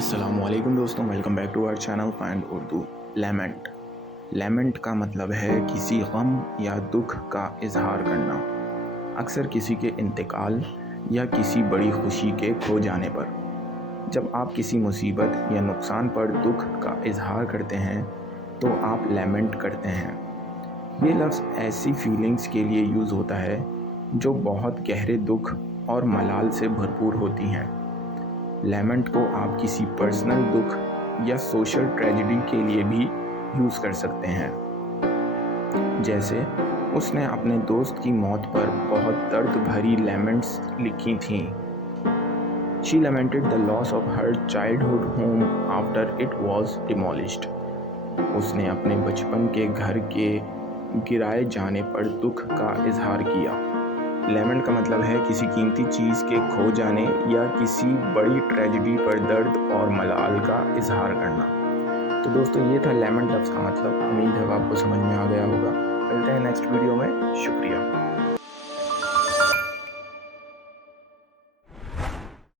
अस्सलामुअलैकुम दोस्तों, welcome back to our channel find Urdu. Lament lament का मतलब है किसी गम या दुख का इजहार करना, अक्सर किसी के इंतकाल या किसी बड़ी खुशी के खो जाने पर। जब आप किसी मुसीबत या नुकसान पर दुख का इजहार करते हैं तो आप लैमेंट करते हैं। ये लफ्ज़ ऐसी फीलिंग्स के लिए यूज़ होता है जो बहुत गहरे दुख और मलाल से भरपूर होती हैं। लैमेंट को आप किसी पर्सनल दुख या सोशल ट्रेजेडी के लिए भी यूज़ कर सकते हैं। जैसे उसने अपने दोस्त की मौत पर बहुत दर्द भरी लैमेंट्स लिखी थीं। She lamented the loss of her childhood home after it was demolished। उसने अपने बचपन के घर के गिराए जाने पर दुख का इजहार किया। लैमेंट का मतलब है किसी कीमती चीज़ के खो जाने या किसी बड़ी ट्रेजेडी पर दर्द और मलाल का इजहार करना। तो दोस्तों, ये था लैमेंट लफ्ज़ का मतलब। उम्मीद है आपको समझ में आ गया होगा। मिलते हैं नेक्स्ट वीडियो में। शुक्रिया।